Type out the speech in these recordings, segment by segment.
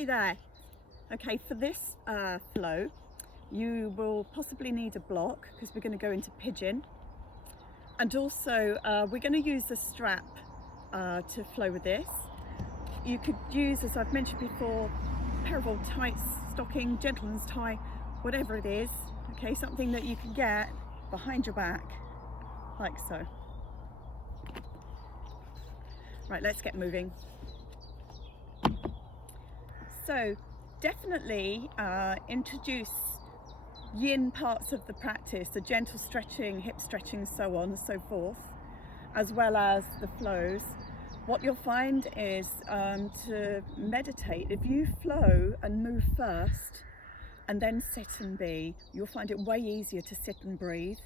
Hey there. Okay, for this flow, you will possibly need a block because we're going to go into pigeon. And also, we're going to use a strap to flow with this. You could use, as I've mentioned before, a pair of old tights, stocking, gentleman's tie, whatever it is. Okay, something that you can get behind your back, like so. Right, let's get moving. So definitely introduce yin parts of the practice, the gentle stretching, hip stretching, so on and so forth, as well as the flows. What you'll find is to meditate, if you flow and move first and then sit and be, you'll find it way easier to sit and breathe.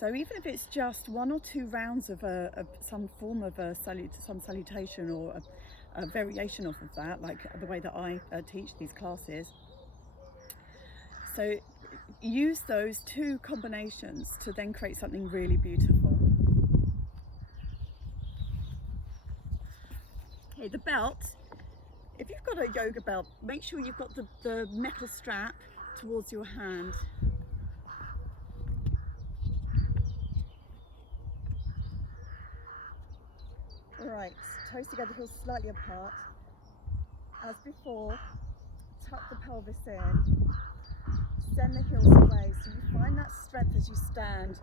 So even if it's just 1 or 2 rounds of some form of some salutation or a variation off of that, like the way that I teach these classes. So use those 2 combinations to then create something really beautiful. Okay, the belt, if you've got a yoga belt, make sure you've got the metal strap towards your hand. Alright, toes together, heels slightly apart. As before, tuck the pelvis in, send the heels away so you find that strength as you stand.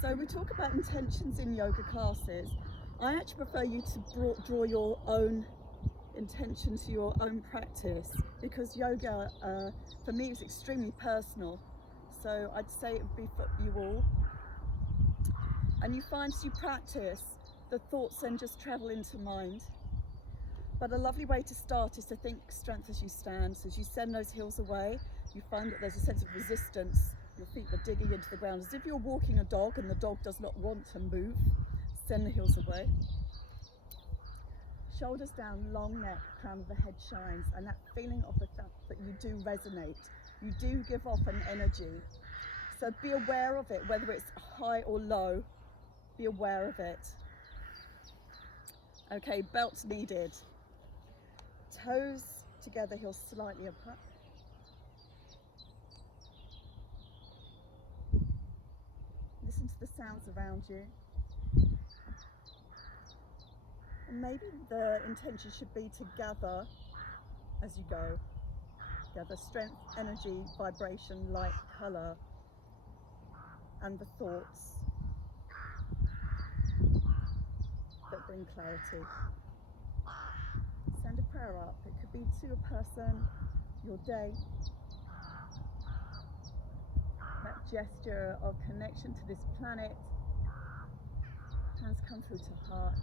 So we talk about intentions in yoga classes. I actually prefer you to draw your own intention to your own practice, because yoga for me is extremely personal. So I'd say it would be for you all. And you find as you practice, the thoughts then just travel into mind. But a lovely way to start is to think strength as you stand. So as you send those heels away, you find that there's a sense of resistance. Your feet are digging into the ground, as if you're walking a dog and the dog does not want to move. Send the heels away. Shoulders down, long neck, crown of the head shines, and that feeling of the fact that you do resonate. You do give off an energy. So be aware of it, whether it's high or low, be aware of it. Okay, belts needed. Toes together, heels slightly apart. Listen to the sounds around you. And maybe the intention should be to gather as you go. Gather strength, energy, vibration, light, colour, and the thoughts that bring clarity. Send a prayer up. It could be to a person, your day. That gesture of connection to this planet. Hands come through to heart.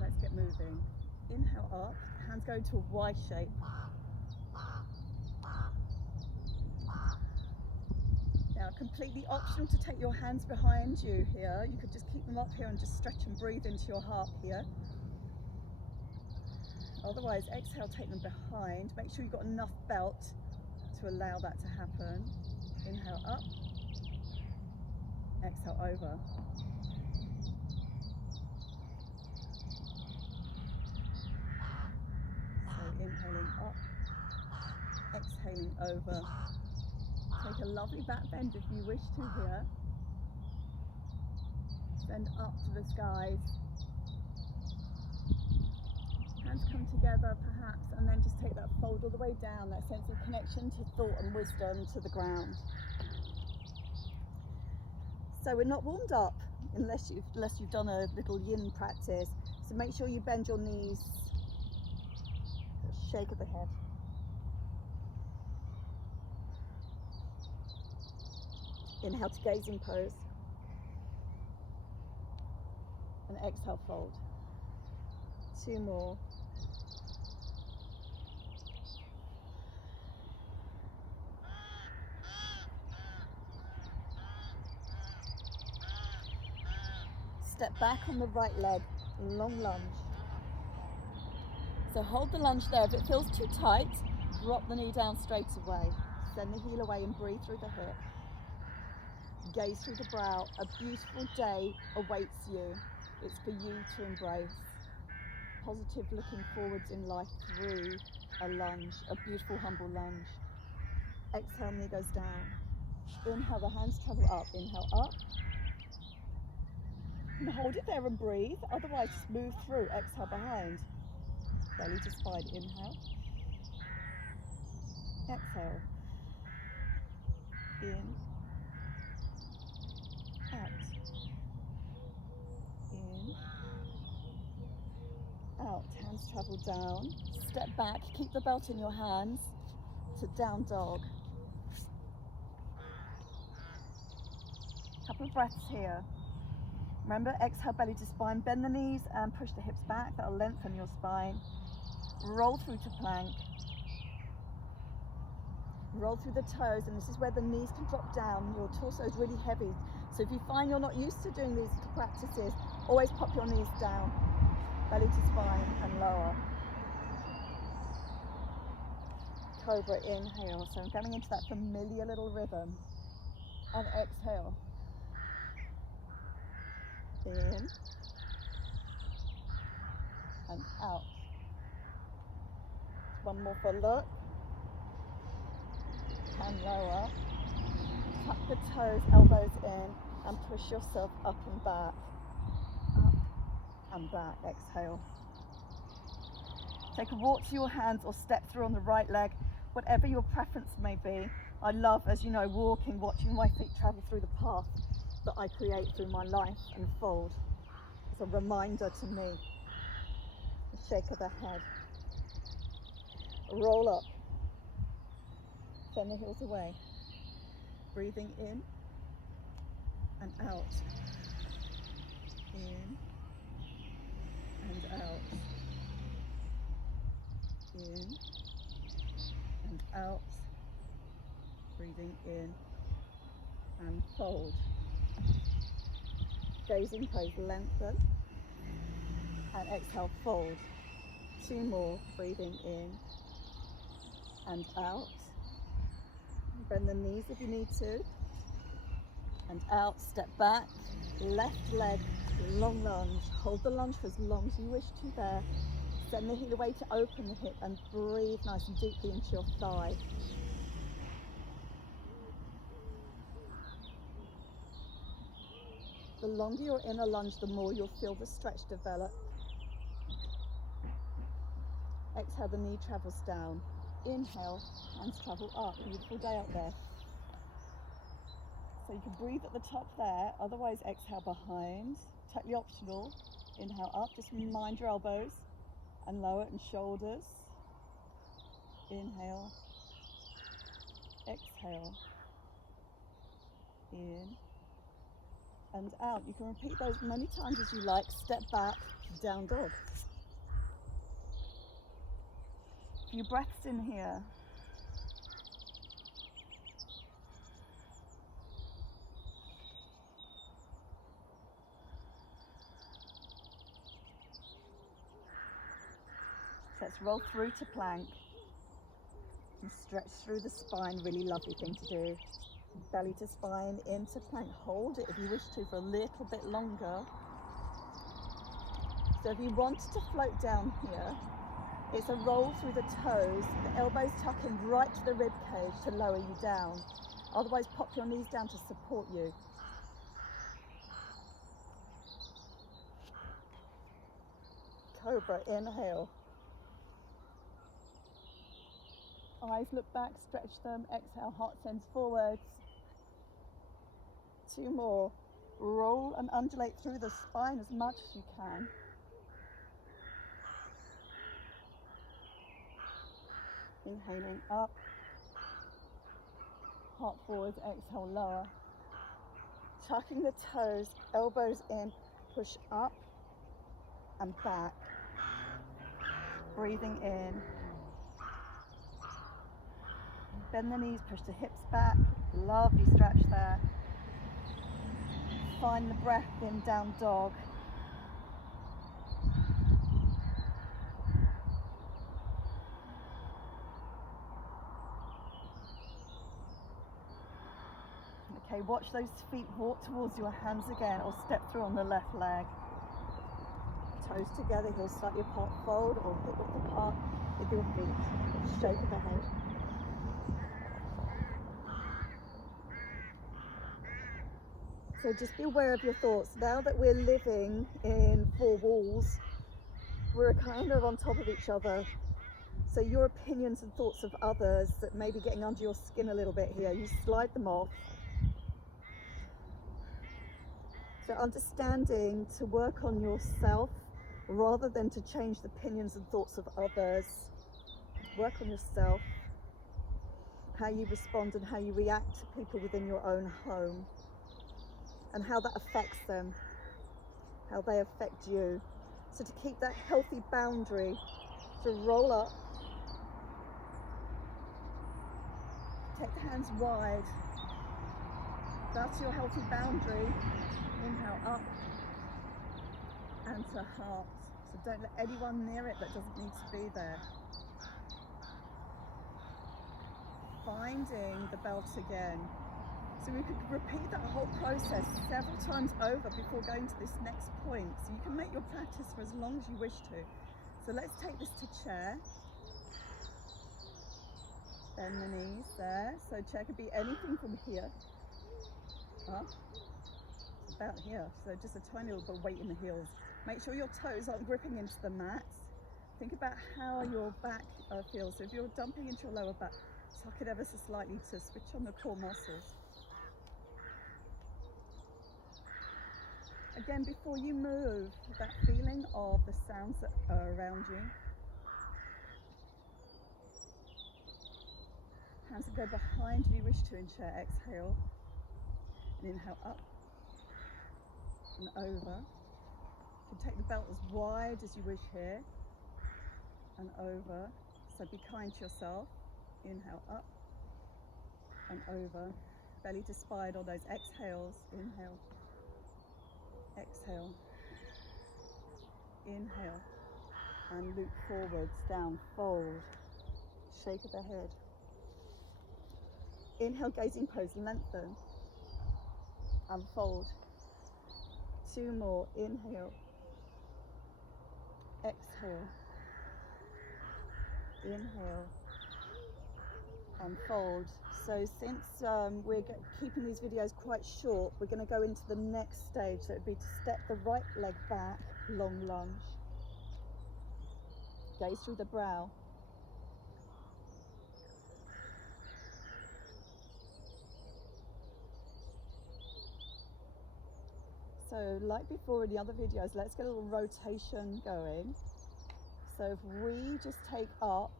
Let's get moving. Inhale up, hands go into a Y shape. Now, completely optional to take your hands behind you here. You could just keep them up here and just stretch and breathe into your heart here. Otherwise, exhale, take them behind. Make sure you've got enough belt to allow that to happen. Inhale up, exhale over. So inhaling up, exhaling over. Take a lovely back bend if you wish to here. Bend up to the skies. Hands come together perhaps, and then just take that fold all the way down, that sense of connection to thought and wisdom to the ground. So we're not warmed up unless you've done a little yin practice. So make sure you bend your knees. Shake of the head. Inhale to gazing pose. And exhale, fold. 2 more. Step back on the right leg, long lunge. So hold the lunge there. If it feels too tight, drop the knee down straight away. Send the heel away and breathe through the hip. Gaze through the brow. A beautiful day awaits you. It's for you to embrace. Positive looking forwards in life through a lunge, a beautiful humble lunge. Exhale, knee goes down. Inhale, the hands travel up. Inhale, up. And hold it there and breathe. Otherwise, just move through. Exhale, behind. Belly to spine. Inhale. Exhale. In. Out. In. Out. Hands travel down. Step back. Keep the belt in your hands to down dog. Couple of breaths here. Remember, exhale, belly to spine. Bend the knees and push the hips back. That'll lengthen your spine. Roll through to plank. Roll through the toes, and this is where the knees can drop down. Your torso is really heavy. So if you find you're not used to doing these little practices, always pop your knees down. Belly to spine and lower. Cobra, inhale. So I'm going into that familiar little rhythm. And exhale. In. And out. One more for look. And lower. Tuck the toes, elbows in, and push yourself up and back. Up and back. Exhale. Take a walk to your hands or step through on the right leg, whatever your preference may be. I love, as you know, walking, watching my feet travel through the path that I create through my life and fold. It's a reminder to me. A shake of the head. Roll up. Send the heels away. Breathing in and out. In and out. In and out. Breathing in and fold. Gazing pose, lengthen. And exhale, fold. Two more. Breathing in and out. Bend the knees if you need to. And out, step back. Left leg, long lunge. Hold the lunge for as long as you wish to there. Send the heel away to open the hip and breathe nice and deeply into your thigh. The longer you're in a lunge, the more you'll feel the stretch develop. Exhale, the knee travels down. Inhale, hands travel up. Beautiful day out there. So you can breathe at the top there, otherwise exhale behind. Totally optional. Inhale up, just mind your elbows and lower and shoulders. Inhale, exhale, in and out. You can repeat those many times as you like. Step back, down dog. A few breaths in here. Let's roll through to plank and stretch through the spine. Really lovely thing to do. Belly to spine into plank. Hold it if you wish to for a little bit longer. So if you wanted to float down here, it's a roll through the toes, the elbows tuck in right to the rib cage to lower you down. Otherwise, pop your knees down to support you. Cobra, inhale. Eyes look back, stretch them. Exhale, heart sends forwards. Two more. Roll and undulate through the spine as much as you can. Inhaling up. Heart forwards, exhale, lower. Tucking the toes, elbows in, push up and back. Breathing in. Bend the knees, push the hips back. Lovely stretch there. Find the breath in down dog. Okay, watch those feet walk towards your hands again or step through on the left leg. Toes together, heels slightly apart, fold or hip width apart. with your feet, shake of the head. So just be aware of your thoughts. Now that we're living in four walls, we're kind of on top of each other. So your opinions and thoughts of others that may be getting under your skin a little bit here, you slide them off. So understanding to work on yourself rather than to change the opinions and thoughts of others. Work on yourself, how you respond and how you react to people within your own home, and how that affects them, how they affect you. So to keep that healthy boundary, to roll up, take the hands wide, that's your healthy boundary. Inhale up and to heart. So don't let anyone near it that doesn't need to be there. Finding the belt again. So we could repeat that whole process several times over before going to this next point. So you can make your practice for as long as you wish to. So let's take this to chair. Bend the knees there. So chair could be anything from here up. About here, so just a tiny little bit of weight in the heels. Make sure your toes aren't gripping into the mat. Think about how your back feels. So if you're dumping into your lower back, tuck it ever so slightly to switch on the core muscles. Again, before you move, that feeling of the sounds that are around you. Hands will go behind if you wish to in chair. Exhale and inhale up and over. You can take the belt as wide as you wish here and over. So be kind to yourself. Inhale up and over. Belly to spine on those exhales. Inhale, exhale, inhale, and loop forwards, down, fold, shake of the head. Inhale, gazing pose, lengthen, and fold. Two more, inhale, exhale, inhale, and fold. So since we're keeping these videos quite short, we're going to go into the next stage. So it would be to step the right leg back, long lunge, gaze through the brow. So like before in the other videos, let's get a little rotation going. So if we just take up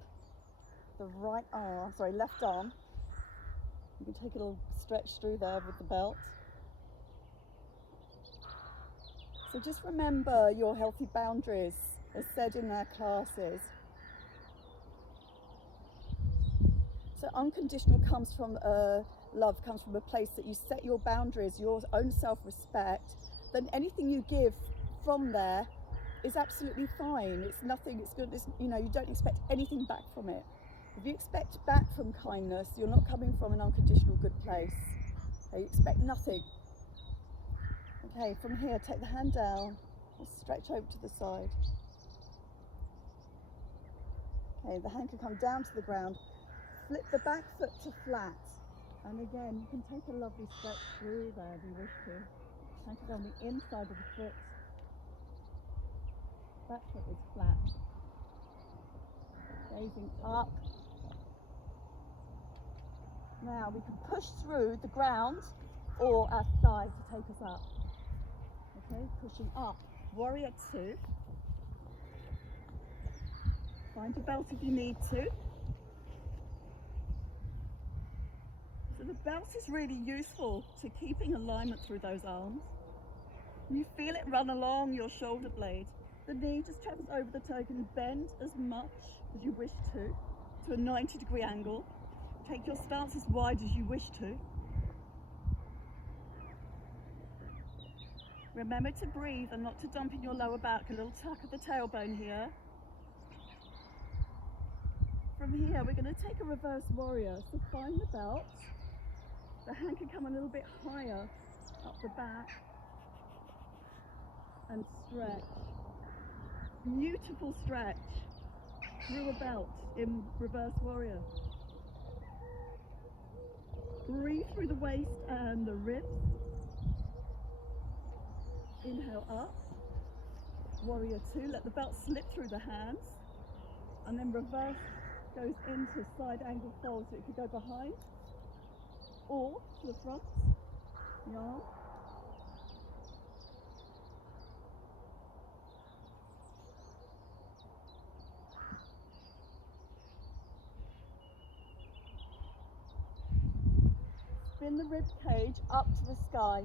the right arm, sorry, left arm, you can take a little stretch through there with the belt. So just remember your healthy boundaries, as said in our classes. So unconditional comes from love, comes from a place that you set your boundaries, your own self-respect. Then anything you give from there is absolutely fine. It's nothing, it's good, you know, you don't expect anything back from it. If you expect back from kindness, you're not coming from an unconditional good place. Okay, you expect nothing. Okay, from here, take the hand down, or stretch over to the side. Okay, the hand can come down to the ground. Flip the back foot to flat. And again, you can take a lovely stretch through there if you wish to. Hand is on the inside of the foot. Back foot is flat. Gazing up. Now we can push through the ground or our thigh to take us up. Okay, pushing up. Warrior two. Find your belt if you need to. So the belt is really useful to keeping alignment through those arms. You feel it run along your shoulder blade. The knee just travels over the toe. You can bend as much as you wish to a 90-degree angle. Take your stance as wide as you wish to. Remember to breathe and not to dump in your lower back. A little tuck of the tailbone here. From here, we're going to take a reverse warrior. So find the belt. The hand can come a little bit higher up the back. And stretch. Beautiful stretch. through a belt in reverse warrior. Breathe through the waist and the ribs. Inhale up. Warrior 2, let the belt slip through the hands. And then reverse goes into side angle fold, so it could go behind or to the front. Yarn. Spin the rib cage up to the sky.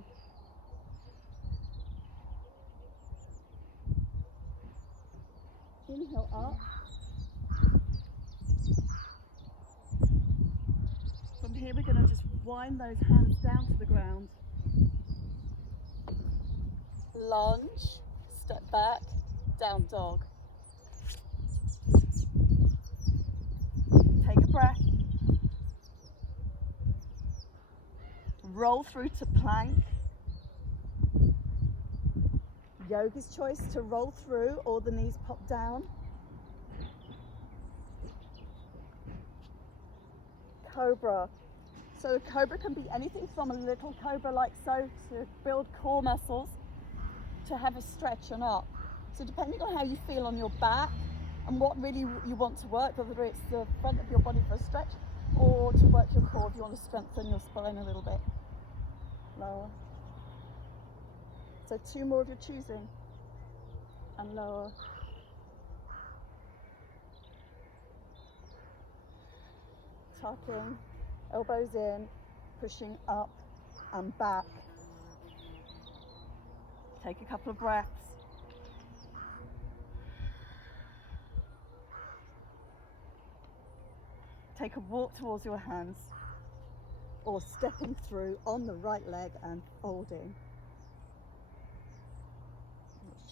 Inhale up. From here we're going to just wind those hands down to the ground. Lunge, step back, down dog. Take a breath. Roll through to plank. Yogi's choice to roll through or the knees pop down. Cobra. So a cobra can be anything from a little cobra like so to build core muscles to have a stretch and up. So depending on how you feel on your back and what really you want to work, whether it's the front of your body for a stretch or to work your core if you want to strengthen your spine a little bit. Lower. So 2 more of your choosing. And lower. Tucking, elbows in, pushing up and back. Take a couple of breaths. Take a walk towards your hands or stepping through on the right leg and folding.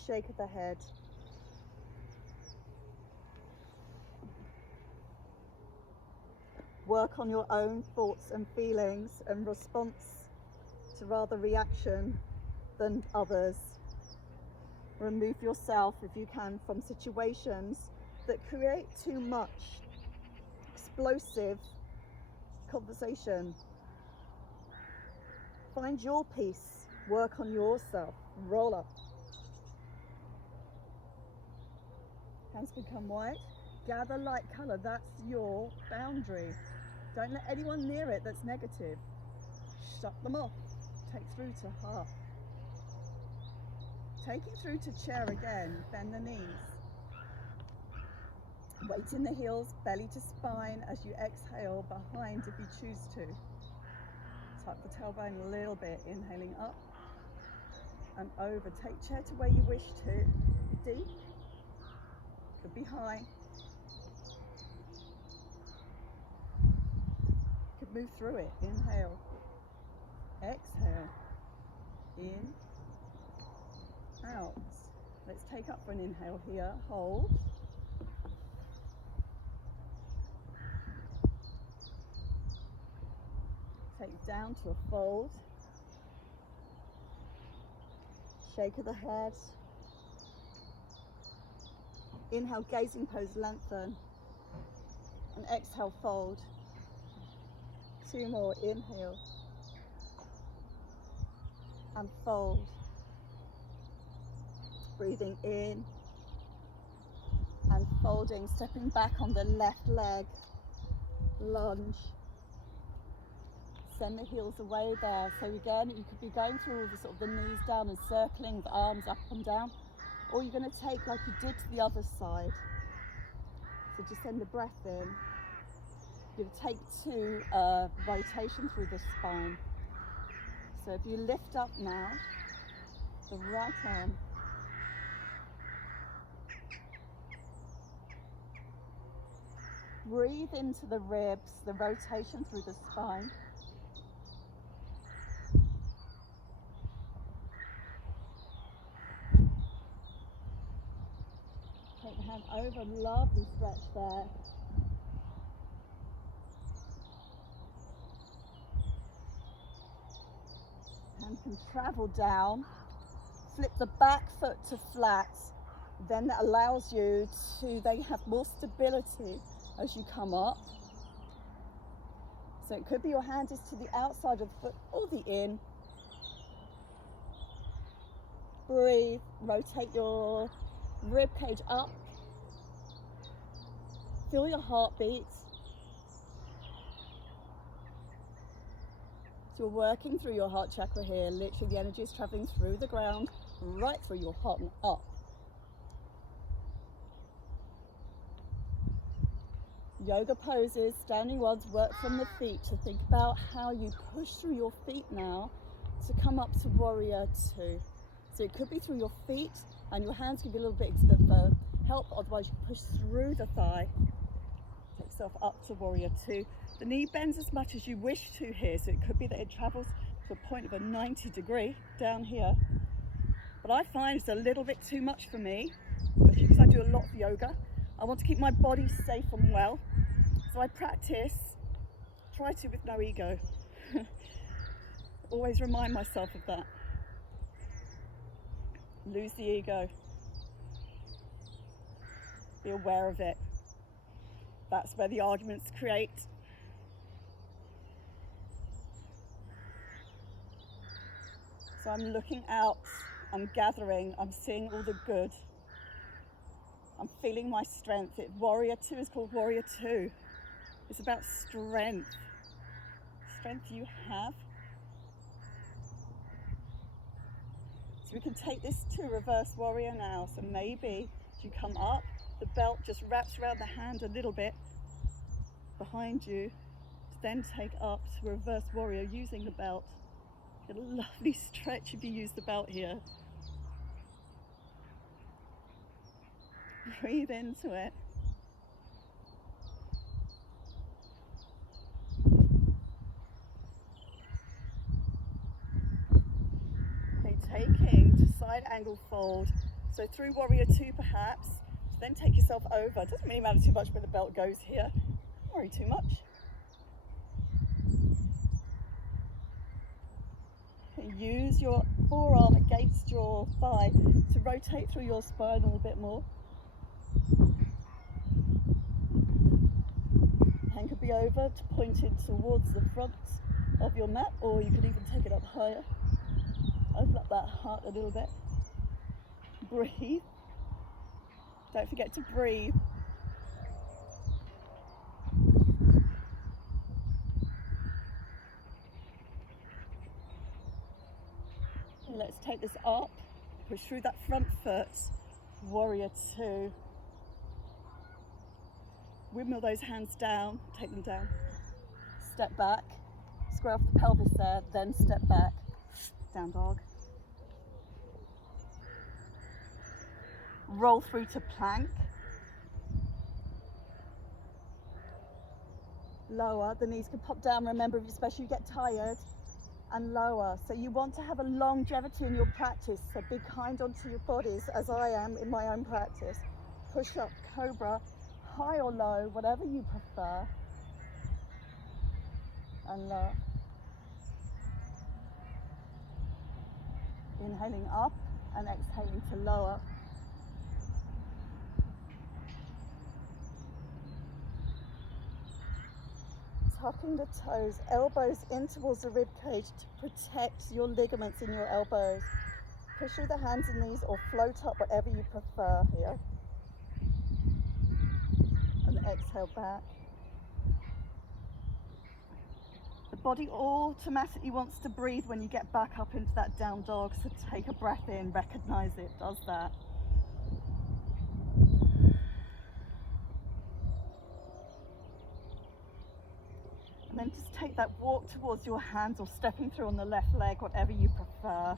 Shake of the head. Work on your own thoughts and feelings and response to rather reaction than others. Remove yourself, if you can, from situations that create too much explosive conversation. Find your peace. Work on yourself. Roll up. Hands become white. Gather light colour. That's your boundary. Don't let anyone near it that's negative. Shut them off. Take through to heart. Taking through to chair again. Bend the knees. Weight in the heels, belly to spine as you exhale behind if you choose to. Tuck the tailbone a little bit, inhaling up and over. Take chair to where you wish to. Deep. Could be high. Could move through it. Inhale. Exhale. In. Out. Let's take up for an inhale here. Hold. Take down to a fold. Shake of the head. Inhale, gazing pose, lengthen. And exhale, fold. 2 more, inhale. And fold. Breathing in. And folding, stepping back on the left leg. Lunge. Send the heels away there. So again, you could be going through all the sort of the knees down and circling the arms up and down. Or you're going to take like you did to the other side. So just send the breath in. You're going to take 2 rotation through the spine. So if you lift up now, the right arm. Breathe into the ribs, the rotation through the spine. Take the hand over, lovely stretch there. Hand can travel down. Flip the back foot to flat. Then that allows you to then have more stability as you come up. So it could be your hand is to the outside of the foot or the in. Breathe, rotate your rib cage up. Feel your heartbeat. So you're working through your heart chakra here. Literally the energy is traveling through the ground, right through your heart and up. Yoga poses, standing ones, work from the feet. To think about how you push through your feet now to come up to warrior two. So it could be through your feet, and your hands give you a little bit of help, otherwise you can push through the thigh. Take yourself up to warrior two. The knee bends as much as you wish to here, so it could be that it travels to a point of a 90 degree down here. But I find it's a little bit too much for me, because I do a lot of yoga. I want to keep my body safe and well. So I practice, try to with no ego. Always remind myself of that. Lose the ego. Be aware of it. That's where the arguments create. So I'm looking out, I'm gathering, I'm seeing all the good. I'm feeling my strength. Warrior two is called warrior two. It's about strength. Strength you have. So we can take this to reverse warrior now. So maybe as you come up, the belt just wraps around the hand a little bit behind you, to then take up to reverse warrior using the belt. Get a lovely stretch if you use the belt here. Breathe into it. Okay, taking to side angle fold. So through warrior two perhaps, then take yourself over. It doesn't really matter too much where the belt goes here. Don't worry too much. Okay, use your forearm against your thigh to rotate through your spine a little bit more. Hand could be over to pointed towards the front of your mat, or you could even take it up higher. Open up that heart a little bit. Breathe. Don't forget to breathe. And let's take this up. Push through that front foot. Warrior two. Windmill those hands down, take them down. Step back, square off the pelvis there, then step back. Down dog. Roll through to plank. Lower, the knees can pop down, remember, especially if you get tired, and lower. So you want to have a longevity in your practice, so be kind onto your bodies, as I am in my own practice. Push up, cobra, high or low, whatever you prefer, and lower. Inhaling up and exhaling to lower. Tucking the toes, elbows in towards the rib cage to protect your ligaments in your elbows. Push through the hands and knees or float up, whatever you prefer here. And exhale back. The body automatically wants to breathe when you get back up into that down dog, so take a breath in, recognize it does that. And then just take that walk towards your hands or stepping through on the left leg, whatever you prefer.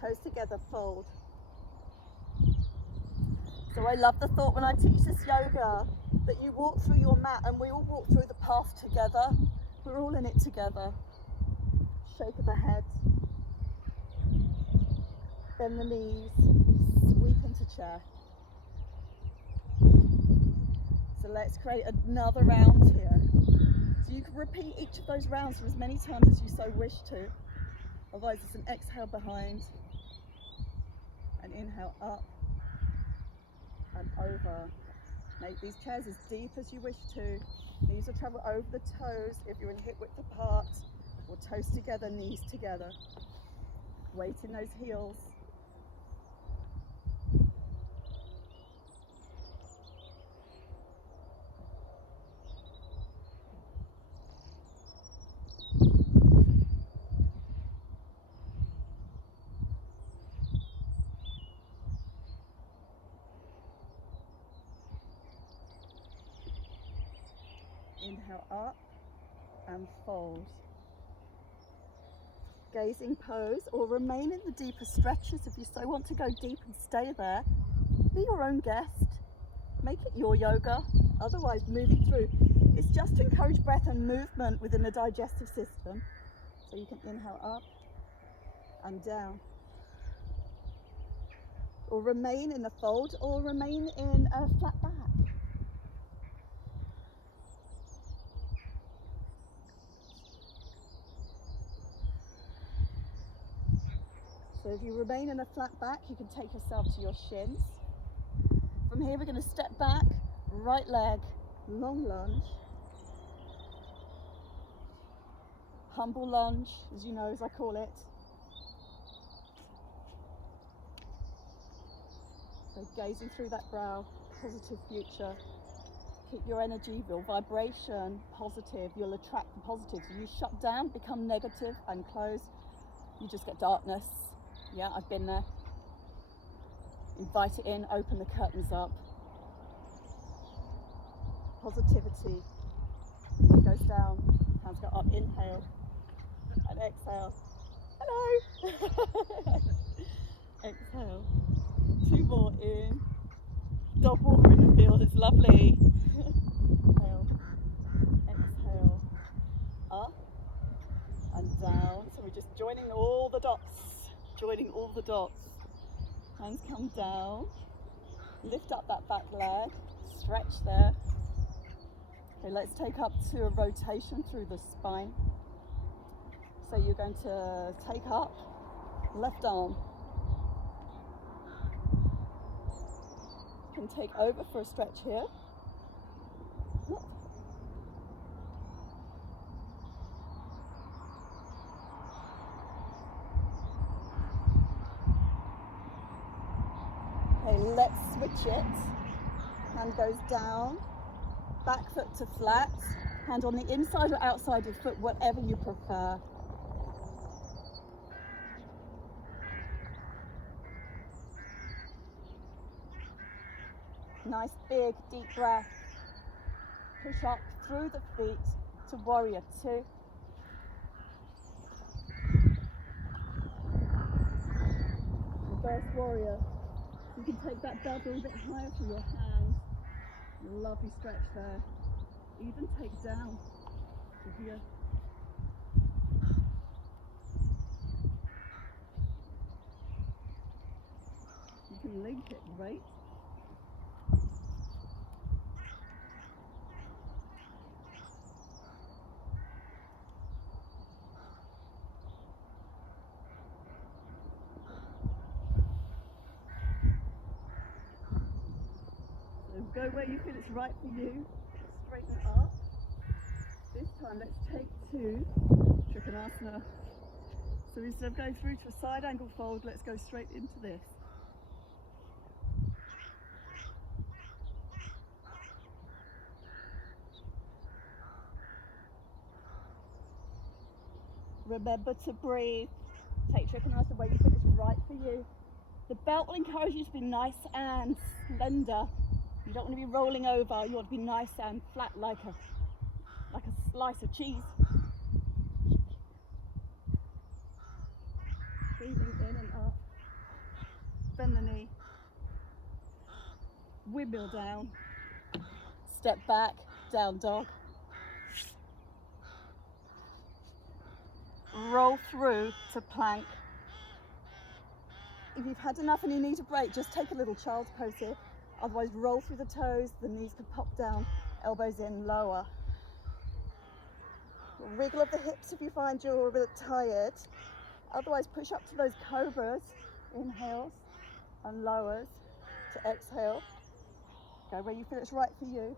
Toes together, fold. So I love the thought when I teach this yoga that you walk through your mat and we all walk through the path together. We're all in it together. Shake of the head. Bend the knees. Sweep into chair. So let's create another round here. So you can repeat each of those rounds for as many times as you so wish to. Otherwise it's an exhale behind. And inhale up and over. Make these chairs as deep as you wish to. Knees will travel over the toes if you're in hip width apart, or toes together, knees together. Weight in those heels. Inhale up and fold. Gazing pose, or remain in the deeper stretches if you so want to go deep and stay there. Be your own guest. Make it your yoga, otherwise moving through. It's just to encourage breath and movement within the digestive system. So you can inhale up and down. Or remain in the fold, or remain in a flat back. So if you remain in a flat back, you can take yourself to your shins. From here, we're going to step back, right leg, long lunge. Humble lunge, as you know, as I call it. So gazing through that brow, positive future. Keep your energy, your vibration positive. You'll attract the positive. So you shut down, become negative and close, you just get darkness. Yeah, I've been there. Invite it in, open the curtains up. Positivity. Knee goes down, hands go up, inhale and exhale. Hello! Exhale. 2 more in. Dog walker in the field, it's lovely. Inhale, exhale, up and down. So we're just joining all the dots. Joining all the dots. Hands come down. Lift up that back leg. Stretch there. Okay, let's take up to a rotation through the spine. So you're going to take up, left arm. You can take over for a stretch here. Okay, let's switch it. Hand goes down, back foot to flat, hand on the inside or outside of foot, whatever you prefer. Nice big deep breath. Push up through the feet to warrior 2. Reverse warrior. You can take that belt a little bit higher for your hands. Lovely stretch there. Even take down to here. You can link it, right? Go where you feel it's right for you. Straighten up. This time let's take 2 Trikonasana. So instead of going through to a side angle fold, let's go straight into this. Remember to breathe. Take Trikonasana where you feel it's right for you. The belt will encourage you to be nice and slender. You don't want to be rolling over, you want to be nice and flat like a slice of cheese. Breathing in and up. Bend the knee. Windmill down. Step back, down dog. Roll through to plank. If you've had enough and you need a break, just take a little child's pose here. Otherwise, roll through the toes, the knees can pop down, elbows in, lower. Wiggle of the hips if you find you're a bit tired. Otherwise, push up to those cobras. Inhales and lowers to exhale. Go where you feel it's right for you.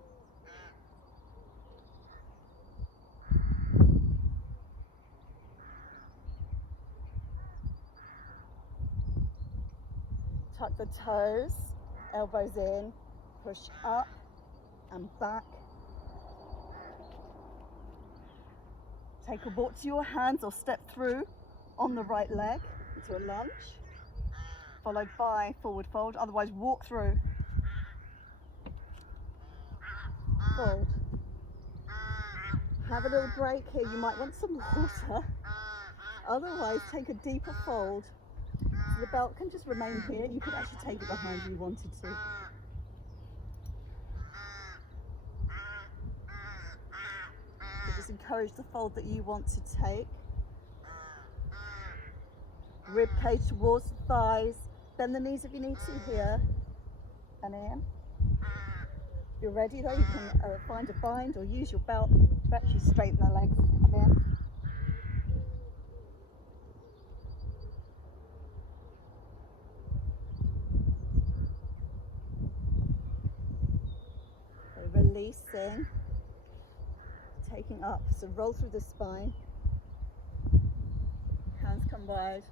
Tuck the toes, elbows in, push up and back. Take a walk to your hands or step through on the right leg into a lunge, followed by forward fold, otherwise walk through. Fold. Have a little break here, you might want some water, otherwise take a deeper fold. So the belt can just remain here, you could actually take it behind if you wanted to. So just encourage the fold that you want to take. Rib cage towards the thighs, bend the knees if you need to here, and in. If you're ready though, you can find a bind or use your belt to actually straighten the legs. Come in. So releasing, taking up, so roll through the spine, hands come wide.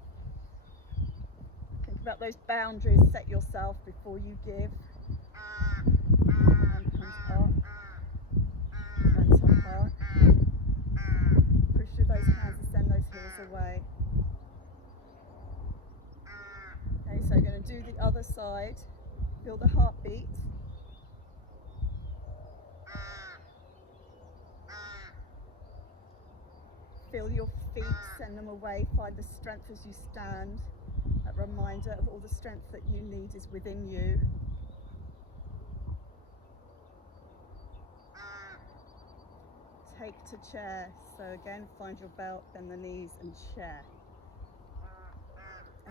Think about those boundaries, set yourself before you give. Hand comes up, hands apart. Push through those hands and send those heels away. Okay, so going to do the other side. Feel the heartbeat. Feel your feet, send them away, find the strength as you stand. That reminder of all the strength that you need is within you. Take to chair. So again, find your belt, bend the knees and chair.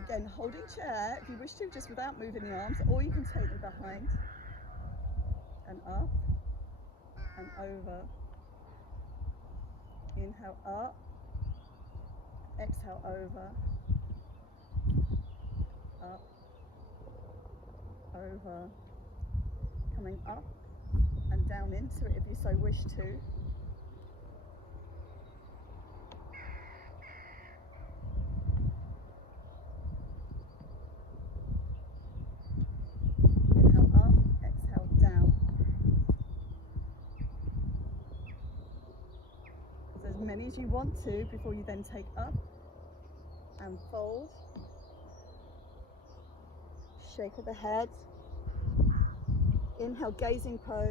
Again, holding chair, if you wish to, just without moving the arms, or you can take them behind and up and over. Inhale up, exhale over, up, over, coming up and down into it if you so wish to. Inhale up, exhale down. So as many as you want to before you then take up and fold. Shake of the head. Inhale, gazing pose.